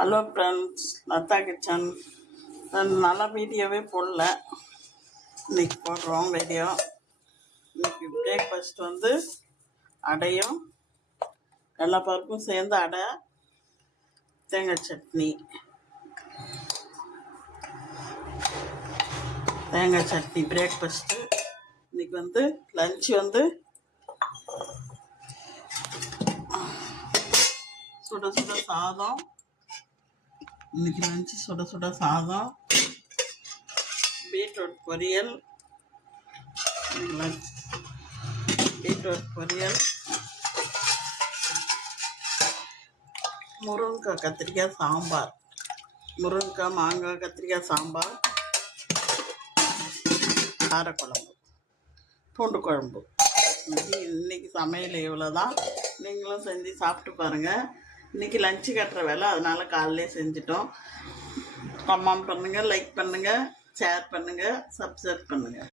Hello friends, Latha kitchen. நான் நல்லா வீடியோவே போடல, இன்றைக்கி போடுறோம் வீடியோ. இன்றைக்கி பிரேக்ஃபாஸ்ட் வந்து அடையும் கடலைப்பருப்பும் சேர்ந்து அடை, தேங்காய் சட்னி பிரேக்ஃபாஸ்ட்டு. இன்றைக்கி வந்து லன்ச்சு வந்து சுட சுட சாதம். இன்றைக்கி லன்ச்சு சுட சுட சாதம், பீட்ரூட் பொரியல், முருங்கைக்காய் கத்திரிக்காய் சாம்பார், முருங்கைக்காய் மாங்காய் கத்திரிக்காய் சாம்பார், காரக்குழம்பு, பூண்டு குழம்பு. இன்னைக்கு சமையல் இவ்வளோ தான். நீங்களும் செஞ்சு சாப்பிட்டு பாருங்கள். இன்றைக்கி லஞ்சு கட்டுற வேலை, அதனால் காலையிலே செஞ்சிட்டோம். கமெண்ட் பண்ணுங்கள், லைக் பண்ணுங்கள், ஷேர் பண்ணுங்கள், சப்ஸ்கிரைப் பண்ணுங்கள்.